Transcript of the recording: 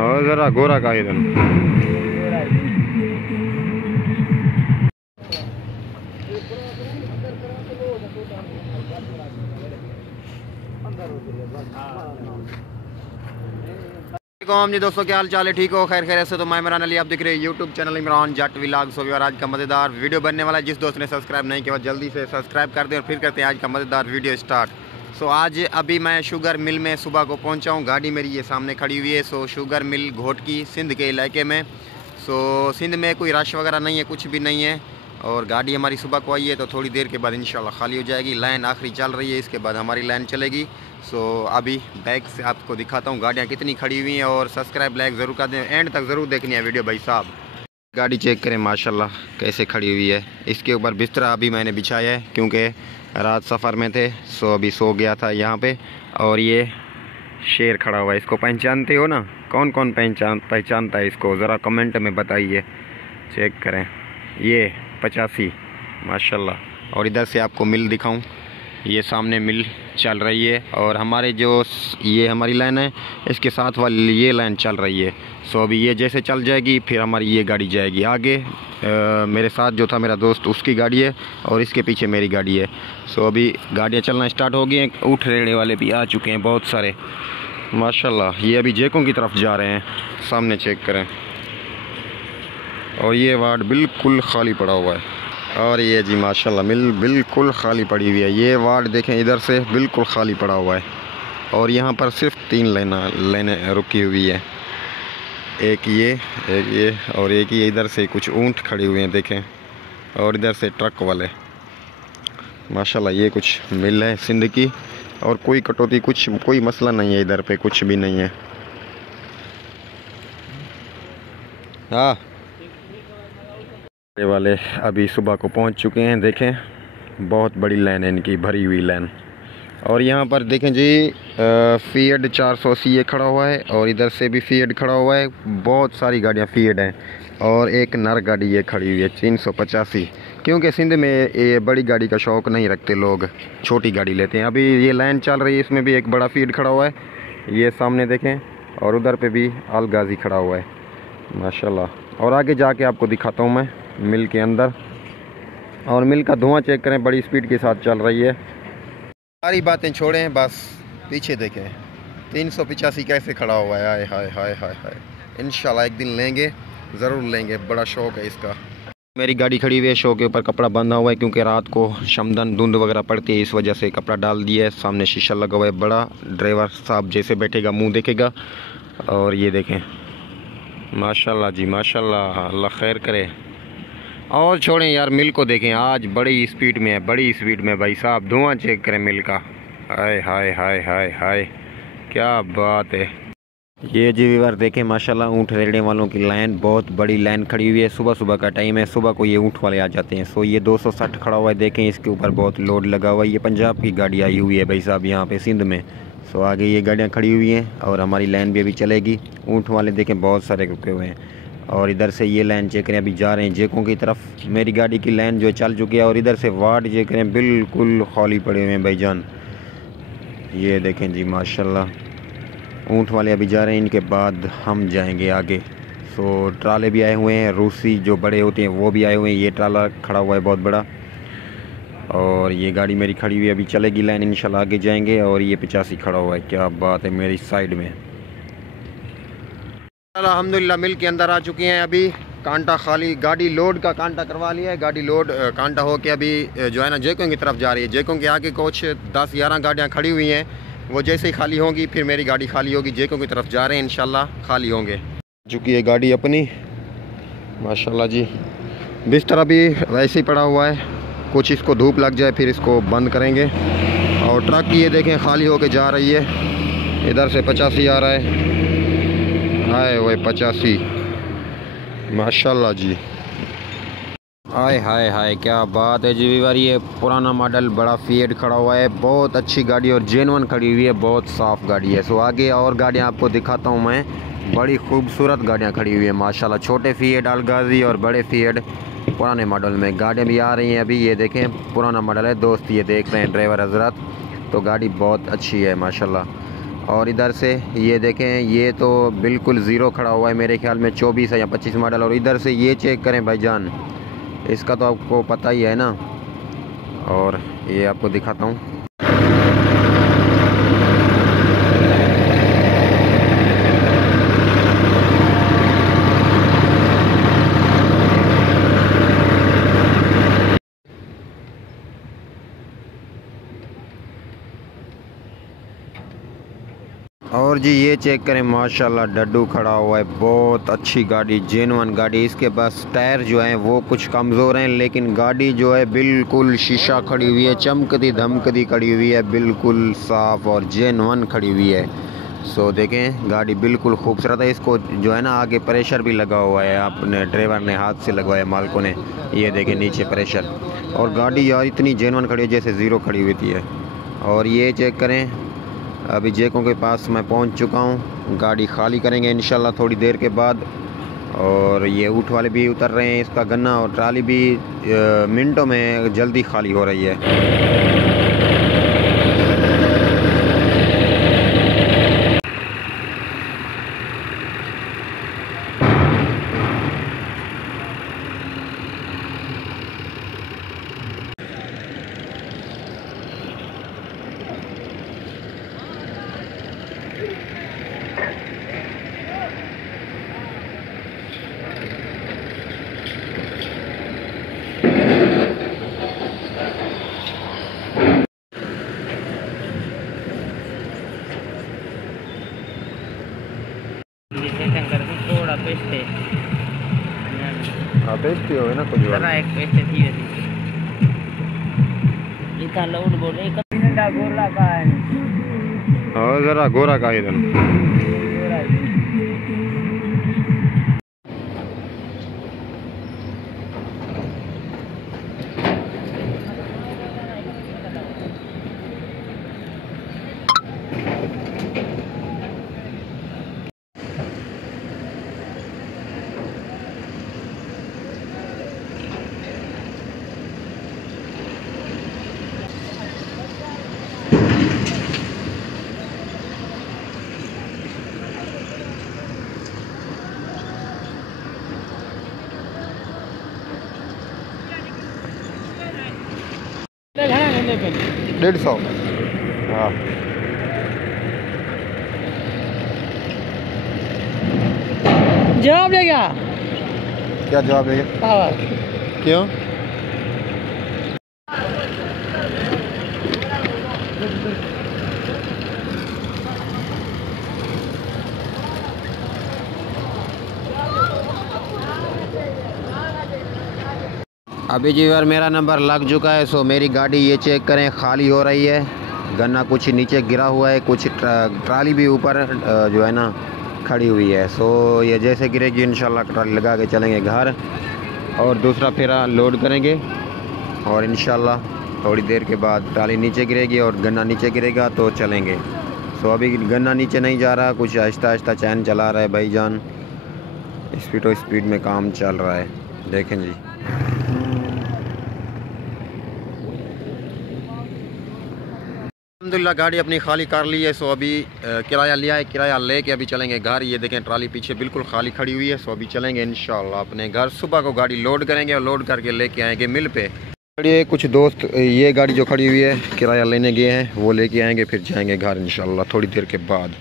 और ज़रा गोरा का इधर जी दोस्तों, क्या हाल चाल है? ठीक हो? खैर खैर ऐसे तो मैं इमरान अली, आप दिख रहे हैं यूट्यूब चैनल इमरान जट व्लॉग्स। और आज का मज़ेदार वीडियो बनने वाला है। जिस दोस्त ने सब्सक्राइब नहीं किया जल्दी से सब्सक्राइब कर दें और फिर करते हैं आज का मज़ेदार वीडियो स्टार्ट। सो आज अभी मैं शुगर मिल में सुबह को पहुंचा हूं। गाड़ी मेरी ये सामने खड़ी हुई है। सो शुगर मिल घोटकी सिंध के इलाके में। सो सिंध में कोई रश वगैरह नहीं है, कुछ भी नहीं है। और गाड़ी हमारी सुबह को आई है तो थोड़ी देर के बाद इंशाल्लाह खाली हो जाएगी। लाइन आखिरी चल रही है, इसके बाद हमारी लाइन चलेगी। सो अभी बैक से आपको दिखाता हूँ गाड़ियाँ कितनी खड़ी हुई हैं। और सब्सक्राइब लाइक ज़रूर कर दें, एंड तक ज़रूर देखनी है वीडियो भाई साहब। गाड़ी चेक करें माशाल्लाह कैसे खड़ी हुई है। इसके ऊपर बिस्तरा अभी मैंने बिछाया है क्योंकि रात सफ़र में थे। सो अभी सो गया था यहाँ पे। और ये शेर खड़ा हुआ है, इसको पहचानते हो ना? कौन कौन पहचानता है इसको? ज़रा कमेंट में बताइए। चेक करें, ये 85 माशाल्लाह। और इधर से आपको मिल दिखाऊं, ये सामने मिल चल रही है। और हमारे जो ये हमारी लाइन है, इसके साथ वाली ये लाइन चल रही है। सो अभी ये जैसे चल जाएगी फिर हमारी ये गाड़ी जाएगी आगे। मेरे साथ जो था मेरा दोस्त, उसकी गाड़ी है और इसके पीछे मेरी गाड़ी है। सो अभी गाड़ियाँ चलना स्टार्ट हो गई हैं। ऊँट रेड़े वाले भी आ चुके हैं बहुत सारे माशाल्लाह। ये अभी जेकों की तरफ जा रहे हैं, सामने चेक करें। और ये वार्ड बिल्कुल खाली पड़ा हुआ है। और ये जी माशाल्लाह मिल बिल्कुल खाली पड़ी हुई है। ये वार्ड देखें, इधर से बिल्कुल खाली पड़ा हुआ है। और यहाँ पर सिर्फ 3 लाइनें रुकी हुई है। एक ये और एक ये। इधर से कुछ ऊँट खड़े हुए हैं देखें, और इधर से ट्रक वाले माशाल्लाह। ये कुछ मिल है सिंध की। और कोई कटौती कोई मसला नहीं है, इधर पे कुछ भी नहीं है। हाँ, वाले अभी सुबह को पहुंच चुके हैं। देखें बहुत बड़ी लाइन है इनकी, भरी हुई लाइन। और यहाँ पर देखें जी फीएड 480 ये खड़ा हुआ है। और इधर से भी फीएड खड़ा हुआ है। बहुत सारी गाड़ियाँ फीएड हैं। और एक नर गाड़ी ये खड़ी हुई है 385, क्योंकि सिंध में ये बड़ी गाड़ी का शौक़ नहीं रखते लोग, छोटी गाड़ी लेते हैं। अभी ये लाइन चल रही है, इसमें भी एक बड़ा फीड खड़ा हुआ है, ये सामने देखें। और उधर पे भी अल गाज़ी खड़ा हुआ है माशाल्लाह। और आगे जाके आपको दिखाता हूँ मैं मिल के अंदर। और मिल का धुआं चेक करें, बड़ी स्पीड के साथ चल रही है। सारी बातें छोड़ें, बस पीछे देखें 385 कैसे खड़ा हुआ है। हाय हाय हाय हाय हाय। इंशाल्लाह एक दिन लेंगे, ज़रूर लेंगे, बड़ा शौक़ है इसका। मेरी गाड़ी खड़ी हुई है, शो के ऊपर कपड़ा बंधा हुआ है क्योंकि रात को शमदन धुंध वगैरह पड़ती है, इस वजह से कपड़ा डाल दिया है। सामने शीशा लगा हुआ है बड़ा, ड्राइवर साहब जैसे बैठेगा मुंह देखेगा। और ये देखें माशाल्लाह जी माशाल्लाह, अल्लाह खैर करे। और छोड़ें यार, मिल को देखें, आज बड़ी स्पीड में है, बड़ी स्पीड में भाई साहब। धुआं चेक करें मिल का। हाय हाय हाय हाय हाय, क्या बात है। ये जी व्यूअर देखें माशाल्लाह, ऊँट रेड़ने वालों की लाइन, बहुत बड़ी लाइन खड़ी हुई है। सुबह सुबह का टाइम है, सुबह को ये ऊँट वाले आ जाते हैं। सो ये 260 खड़ा हुआ है देखें, इसके ऊपर बहुत लोड लगा हुआ है। ये पंजाब की गाड़ी आई हुई है भाई साहब यहाँ पे सिंध में। सो आगे ये गाड़ियाँ खड़ी हुई हैं और हमारी लाइन भी अभी चलेगी। ऊँट वाले देखें बहुत सारे रुके हुए हैं। और इधर से ये लाइन चेक करें, अभी जा रहे हैं जेकों की तरफ। मेरी गाड़ी की लाइन जो चल चुकी है। और इधर से वार्ड चेक करें, बिल्कुल खाली पड़े हुए हैं भाईजान। ये देखें जी माशाल्लाह, ऊँट वाले अभी जा रहे हैं, इनके बाद हम जाएंगे आगे। सो ट्राले भी आए हुए हैं, रूसी जो बड़े होते हैं वो भी आए हुए हैं। ये ट्राला खड़ा हुआ है बहुत बड़ा। और ये गाड़ी मेरी खड़ी हुई है, अभी चलेगी लाइन, इंशाल्लाह आगे जाएंगे। और ये 85 खड़ा हुआ है, क्या बात है, मेरी साइड में। अल्हम्दुलिल्लाह मिल के अंदर आ चुके हैं। अभी कांटा खाली, गाड़ी लोड का कांटा करवा लिया है। गाड़ी लोड कांटा हो के अभी जो है ना जेकों की तरफ जा रही है। जेकों के आगे कुछ 10-11 गाड़ियाँ खड़ी हुई हैं, वो जैसे ही खाली होंगी फिर मेरी गाड़ी खाली होगी। जेकों की तरफ जा रहे हैं, इंशाल्लाह खाली होंगे। चूँकि ये गाड़ी अपनी माशाल्लाह जी। बिस्तर भी वैसे ही पड़ा हुआ है, कुछ इसको धूप लग जाए फिर इसको बंद करेंगे। और ट्रक ये देखें खाली होके जा रही है। इधर से 85 आ रहा है, हाय वही 85 माशाल्लाह जी। हाय हाय हाय, क्या बात है जी व्यूअर। ये पुराना मॉडल बड़ा फीएड खड़ा हुआ है, बहुत अच्छी गाड़ी और जेन्युइन खड़ी हुई है, बहुत साफ़ गाड़ी है। सो आगे और गाड़ियाँ आपको दिखाता हूँ मैं, बड़ी खूबसूरत गाड़ियाँ खड़ी हुई है माशाल्लाह। छोटे फीएड अलगाजी और बड़े फीएड पुराने मॉडल में गाड़ियाँ भी आ रही हैं। अभी ये देखें पुराना मॉडल है दोस्त, ये देख रहे हैं ड्राइवर हजरत, तो गाड़ी बहुत अच्छी है माशाल्लाह। और इधर से ये देखें, ये तो बिल्कुल ज़ीरो खड़ा हुआ है, मेरे ख्याल में 24 है या 25 मॉडल। और इधर से ये चेक करें भाईजान, इसका तो आपको पता ही है ना। और ये आपको दिखाता हूँ। और जी ये चेक करें, माशाल्लाह डड्डू खड़ा हुआ है, बहुत अच्छी गाड़ी, जेन्युइन गाड़ी। इसके पास टायर जो हैं वो कुछ कमज़ोर हैं, लेकिन गाड़ी जो है बिल्कुल शीशा खड़ी हुई है, चमकती धमकती खड़ी हुई है, बिल्कुल साफ़ और जेन्युइन खड़ी हुई है। सो देखें गाड़ी बिल्कुल खूबसूरत है। इसको जो है ना आगे प्रेशर भी लगा हुआ है, आपने ड्राइवर ने हाथ से लगवाया, मालिकों ने। ये देखें नीचे प्रेशर। और गाड़ी यार इतनी जेन्युइन खड़ी है जैसे ज़ीरो खड़ी हुई थी है। और ये चेक करें, अभी जेकों के पास मैं पहुंच चुका हूं, गाड़ी खाली करेंगे इंशाल्लाह थोड़ी देर के बाद। और ये ऊँट वाले भी उतर रहे हैं, इसका गन्ना और ट्राली भी मिनटों में जल्दी खाली हो रही है। थोड़ा पेस्टे पेस्टी हो ना कुछ जरा एक पेस्टे थी इतना लाउड बोल एक मिनट गोरा का है। और जरा गोरा का इधर डेढ़ 150। हाँ जवाब दे गया। क्या जवाब देगा? क्यों? अभी जी यार मेरा नंबर लग चुका है। सो मेरी गाड़ी ये चेक करें खाली हो रही है, गन्ना कुछ नीचे गिरा हुआ है, कुछ ट्राली भी ऊपर जो है ना खड़ी हुई है। सो ये जैसे गिरेगी इंशाल्लाह ट्राली लगा के चलेंगे घर और दूसरा फेरा लोड करेंगे। और इंशाल्लाह थोड़ी देर के बाद ट्राली नीचे गिरेगी और गन्ना नीचे गिरेगा तो चलेंगे। सो अभी गन्ना नीचे नहीं जा रहा, कुछ आहिस्ता आहिस्ता चैन चला रहा है भाईजान, स्पीड में काम चल रहा है। देखें जी अल्हम्दुलिल्लाह गाड़ी अपनी खाली कर ली है। सो अभी किराया लिया है, किराया लेके अभी चलेंगे घर। ये देखें ट्राली पीछे बिल्कुल खाली खड़ी हुई है। सो अभी चलेंगे इंशाल्लाह अपने घर। सुबह को गाड़ी लोड करेंगे और लोड करके लेके आएंगे मिल पे। ये कुछ दोस्त ये गाड़ी जो खड़ी हुई है किराया लेने गए हैं, वो लेके आएंगे, फिर जाएंगे घर इंशाल्लाह थोड़ी देर के बाद।